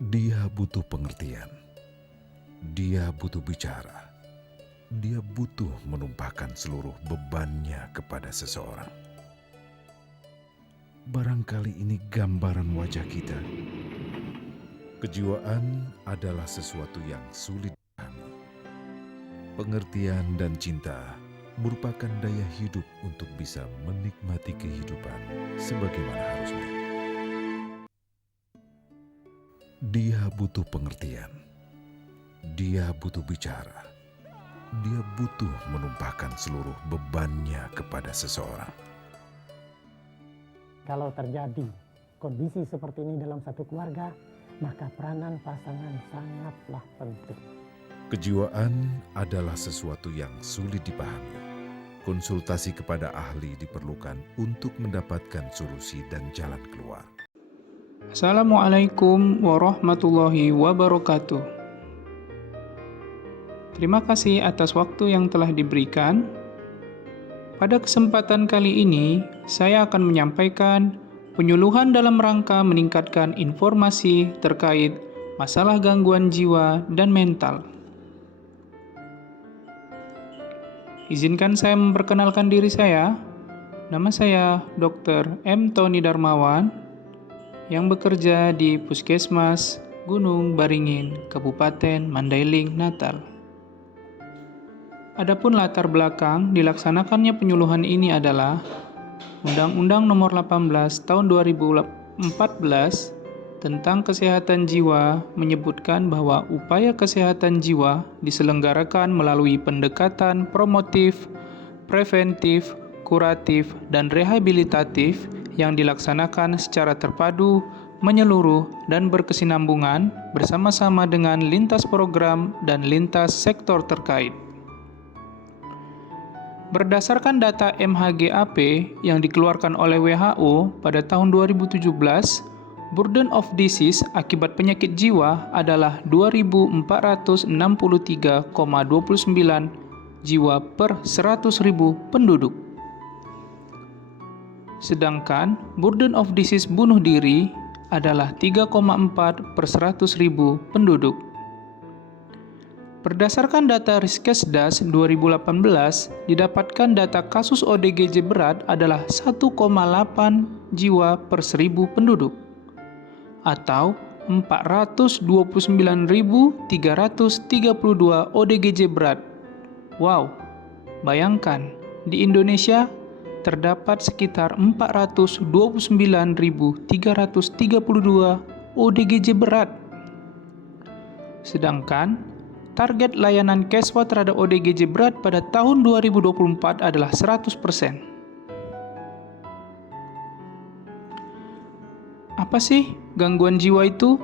Dia butuh pengertian, dia butuh bicara, dia butuh menumpahkan seluruh bebannya kepada seseorang. Barangkali ini gambaran wajah kita. Kejiwaan adalah sesuatu yang sulit dipahami. Pengertian dan cinta merupakan daya hidup untuk bisa menikmati kehidupan sebagaimana harusnya. Dia butuh pengertian, dia butuh bicara, dia butuh menumpahkan seluruh bebannya kepada seseorang. Kalau terjadi kondisi seperti ini dalam satu keluarga, maka peranan pasangan sangatlah penting. Kejiwaan adalah sesuatu yang sulit dipahami. Konsultasi kepada ahli diperlukan untuk mendapatkan solusi dan jalan keluar. Assalamualaikum warahmatullahi wabarakatuh. Terima kasih atas waktu yang telah diberikan. Pada kesempatan kali ini, saya akan menyampaikan penyuluhan dalam rangka meningkatkan informasi terkait masalah gangguan jiwa dan mental. Izinkan saya memperkenalkan diri saya. Nama saya Dr. M. Tony Darmawan, yang bekerja di Puskesmas Gunung Baringin, Kabupaten Mandailing, Natal. Adapun latar belakang dilaksanakannya penyuluhan ini adalah Undang-Undang Nomor 18 Tahun 2014 tentang kesehatan jiwa menyebutkan bahwa upaya kesehatan jiwa diselenggarakan melalui pendekatan promotif, preventif, kuratif, dan rehabilitatif yang dilaksanakan secara terpadu, menyeluruh, dan berkesinambungan bersama-sama dengan lintas program dan lintas sektor terkait. Berdasarkan data MHGAP yang dikeluarkan oleh WHO pada tahun 2017, burden of disease akibat penyakit jiwa adalah 2.463,29 jiwa per 100.000 penduduk. Sedangkan burden of disease bunuh diri adalah 3,4 per 100.000 penduduk. Berdasarkan data Riskesdas 2018, didapatkan data kasus ODGJ berat adalah 1,8 jiwa per 1.000 penduduk, atau 429.332 ODGJ berat. Wow, bayangkan, di Indonesia terdapat sekitar 429.332 ODGJ berat. Sedangkan target layanan Keswa terhadap ODGJ berat pada tahun 2024 adalah 100%. Apa sih gangguan jiwa itu?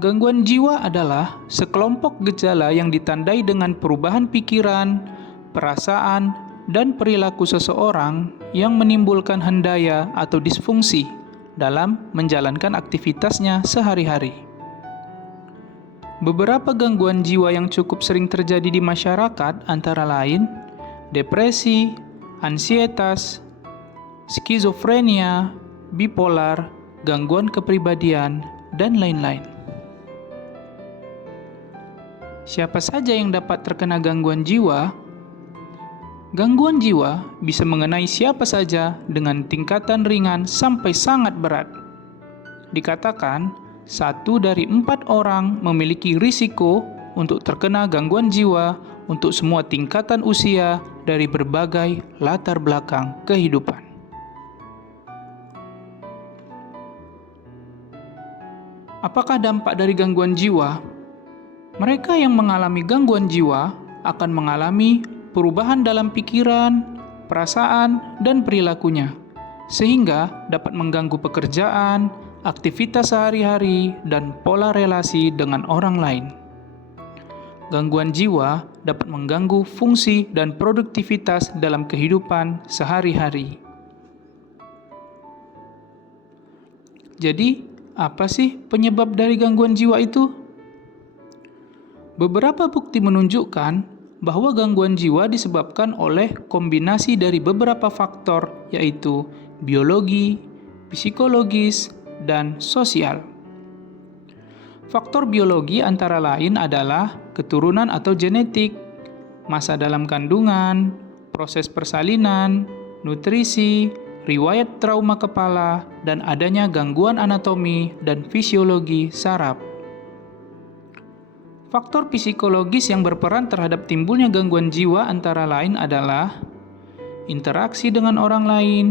Gangguan jiwa adalah sekelompok gejala yang ditandai dengan perubahan pikiran, perasaan, dan perilaku seseorang yang menimbulkan hendaya atau disfungsi dalam menjalankan aktivitasnya sehari-hari. Beberapa gangguan jiwa yang cukup sering terjadi di masyarakat antara lain depresi, ansietas, skizofrenia, bipolar, gangguan kepribadian, dan lain-lain. Siapa saja yang dapat terkena gangguan jiwa? Gangguan jiwa bisa mengenai siapa saja dengan tingkatan ringan sampai sangat berat. Dikatakan, 1 dari 4 orang memiliki risiko untuk terkena gangguan jiwa untuk semua tingkatan usia dari berbagai latar belakang kehidupan. Apakah dampak dari gangguan jiwa? Mereka yang mengalami gangguan jiwa akan mengalami perubahan dalam pikiran, perasaan, dan perilakunya, sehingga dapat mengganggu pekerjaan, aktivitas sehari-hari, dan pola relasi dengan orang lain. Gangguan jiwa dapat mengganggu fungsi dan produktivitas dalam kehidupan sehari-hari. Jadi, apa sih penyebab dari gangguan jiwa itu? Beberapa bukti menunjukkan bahwa gangguan jiwa disebabkan oleh kombinasi dari beberapa faktor, yaitu biologi, psikologis, dan sosial. Faktor biologi antara lain adalah keturunan atau genetik, masa dalam kandungan, proses persalinan, nutrisi, riwayat trauma kepala, dan adanya gangguan anatomi dan fisiologi saraf. Faktor psikologis yang berperan terhadap timbulnya gangguan jiwa antara lain adalah interaksi dengan orang lain,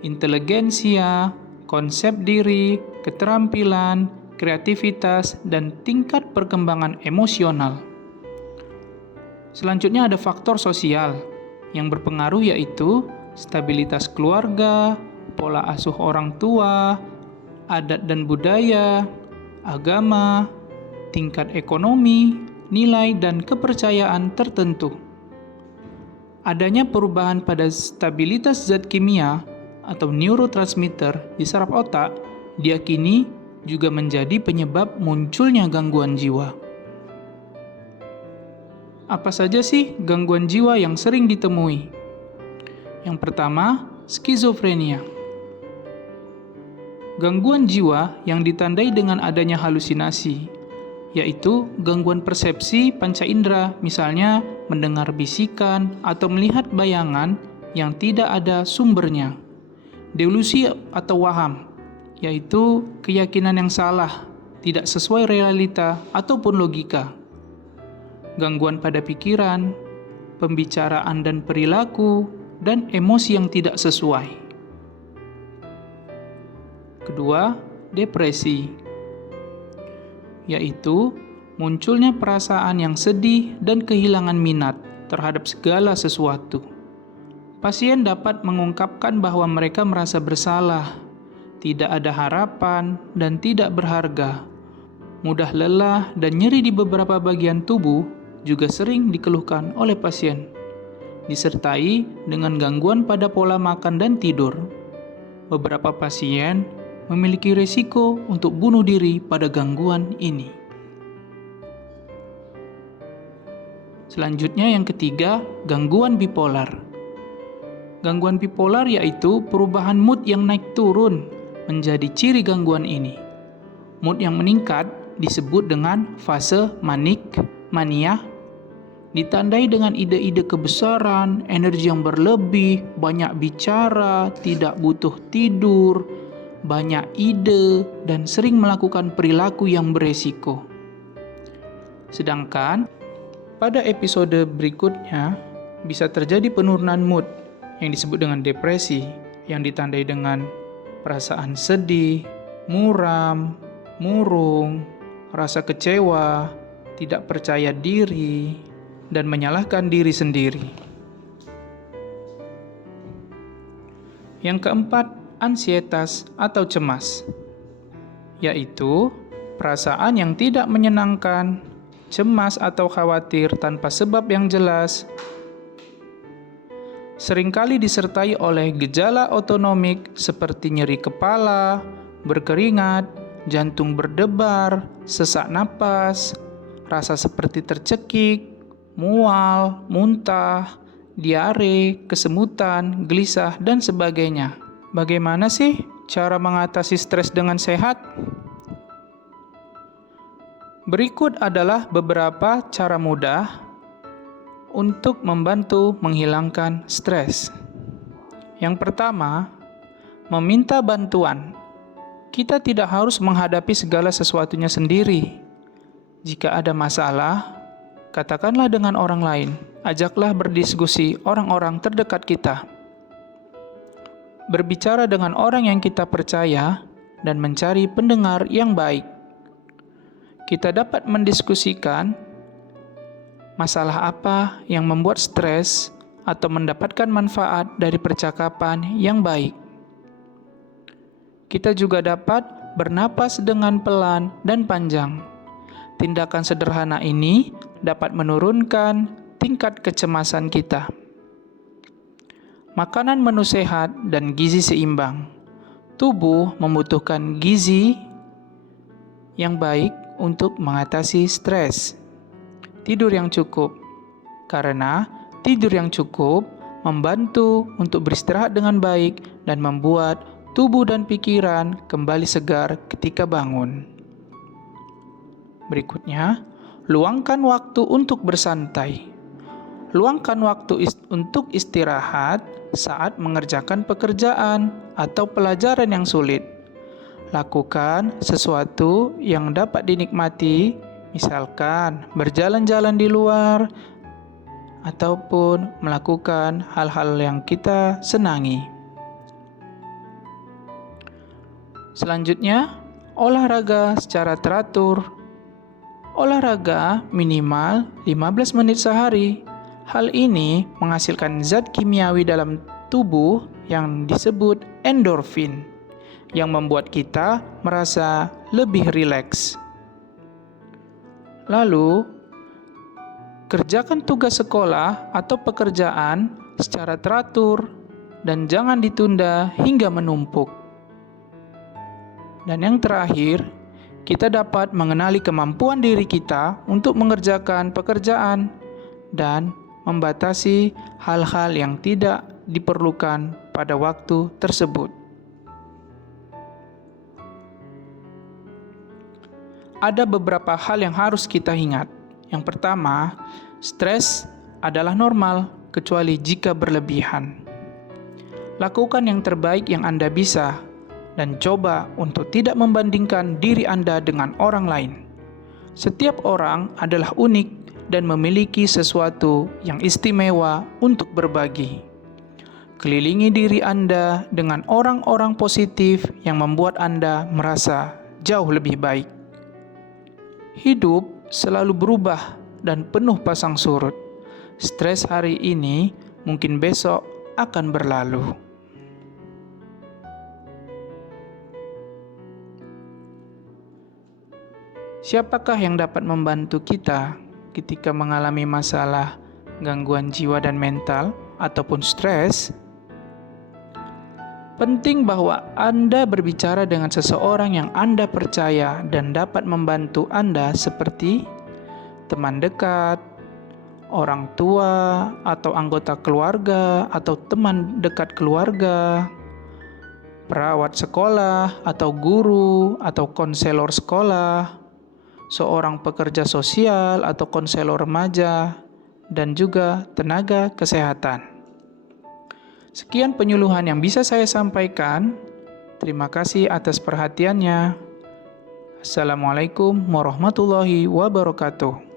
inteligensia, konsep diri, keterampilan, kreativitas, dan tingkat perkembangan emosional. Selanjutnya ada faktor sosial yang berpengaruh, yaitu stabilitas keluarga, pola asuh orang tua, adat dan budaya, agama, tingkat ekonomi, nilai dan kepercayaan tertentu. Adanya perubahan pada stabilitas zat kimia atau neurotransmitter di saraf otak diyakini juga menjadi penyebab munculnya gangguan jiwa. Apa saja sih gangguan jiwa yang sering ditemui? Yang pertama, skizofrenia. Gangguan jiwa yang ditandai dengan adanya halusinasi, yaitu gangguan persepsi panca indera, misalnya mendengar bisikan atau melihat bayangan yang tidak ada sumbernya. Delusi atau waham, yaitu keyakinan yang salah, tidak sesuai realita ataupun logika. Gangguan pada pikiran, pembicaraan dan perilaku, dan emosi yang tidak sesuai. Kedua, depresi, yaitu munculnya perasaan yang sedih dan kehilangan minat terhadap segala sesuatu. Pasien dapat mengungkapkan bahwa mereka merasa bersalah, tidak ada harapan, dan tidak berharga. Mudah lelah dan nyeri di beberapa bagian tubuh juga sering dikeluhkan oleh pasien, disertai dengan gangguan pada pola makan dan tidur. Beberapa pasien memiliki risiko untuk bunuh diri pada gangguan ini. Selanjutnya yang ketiga, gangguan bipolar. Gangguan bipolar yaitu perubahan mood yang naik turun menjadi ciri gangguan ini. Mood yang meningkat disebut dengan fase manik, mania, ditandai dengan ide-ide kebesaran, energi yang berlebih, banyak bicara, tidak butuh tidur, banyak ide, dan sering melakukan perilaku yang beresiko. Sedangkan pada episode berikutnya bisa terjadi penurunan mood yang disebut dengan depresi, yang ditandai dengan perasaan sedih, muram, murung, rasa kecewa, tidak percaya diri, dan menyalahkan diri sendiri. Yang keempat, ansietas atau cemas, yaitu perasaan yang tidak menyenangkan, cemas atau khawatir tanpa sebab yang jelas, seringkali disertai oleh gejala otonomik seperti nyeri kepala, berkeringat, jantung berdebar, sesak napas, rasa seperti tercekik, mual, muntah, diare, kesemutan, gelisah, dan sebagainya. Bagaimana sih cara mengatasi stres dengan sehat? Berikut adalah beberapa cara mudah untuk membantu menghilangkan stres. Yang pertama, meminta bantuan. Kita tidak harus menghadapi segala sesuatunya sendiri. Jika ada masalah, katakanlah dengan orang lain. Ajaklah berdiskusi orang-orang terdekat kita. Berbicara dengan orang yang kita percaya dan mencari pendengar yang baik. Kita dapat mendiskusikan masalah apa yang membuat stres atau mendapatkan manfaat dari percakapan yang baik. Kita juga dapat bernapas dengan pelan dan panjang. Tindakan sederhana ini dapat menurunkan tingkat kecemasan kita. Makanan menu sehat dan gizi seimbang. Tubuh membutuhkan gizi yang baik untuk mengatasi stres. Tidur yang cukup, karena tidur yang cukup membantu untuk beristirahat dengan baik dan membuat tubuh dan pikiran kembali segar ketika bangun. Berikutnya, luangkan waktu untuk bersantai. Luangkan waktu untuk istirahat saat mengerjakan pekerjaan atau pelajaran yang sulit. Lakukan sesuatu yang dapat dinikmati, misalkan berjalan-jalan di luar, ataupun melakukan hal-hal yang kita senangi. Selanjutnya, olahraga secara teratur. Olahraga minimal 15 menit sehari. Hal ini menghasilkan zat kimiawi dalam tubuh yang disebut endorfin, yang membuat kita merasa lebih rileks. Lalu, kerjakan tugas sekolah atau pekerjaan secara teratur dan jangan ditunda hingga menumpuk. Dan yang terakhir, kita dapat mengenali kemampuan diri kita untuk mengerjakan pekerjaan dan membatasi hal-hal yang tidak diperlukan pada waktu tersebut. Ada beberapa hal yang harus kita ingat. Yang pertama, stres adalah normal, kecuali jika berlebihan. Lakukan yang terbaik yang Anda bisa, dan coba untuk tidak membandingkan diri Anda dengan orang lain. Setiap orang adalah unik dan memiliki sesuatu yang istimewa untuk berbagi. Kelilingi diri Anda dengan orang-orang positif yang membuat Anda merasa jauh lebih baik. Hidup selalu berubah dan penuh pasang surut. Stres hari ini mungkin besok akan berlalu. Siapakah yang dapat membantu kita ketika mengalami masalah gangguan jiwa dan mental ataupun stres? Penting bahwa Anda berbicara dengan seseorang yang Anda percaya dan dapat membantu Anda, seperti teman dekat, orang tua, atau anggota keluarga, atau teman dekat keluarga, perawat sekolah, atau guru, atau konselor sekolah, seorang pekerja sosial atau konselor remaja, dan juga tenaga kesehatan. Sekian penyuluhan yang bisa saya sampaikan. Terima kasih atas perhatiannya. Assalamualaikum warahmatullahi wabarakatuh.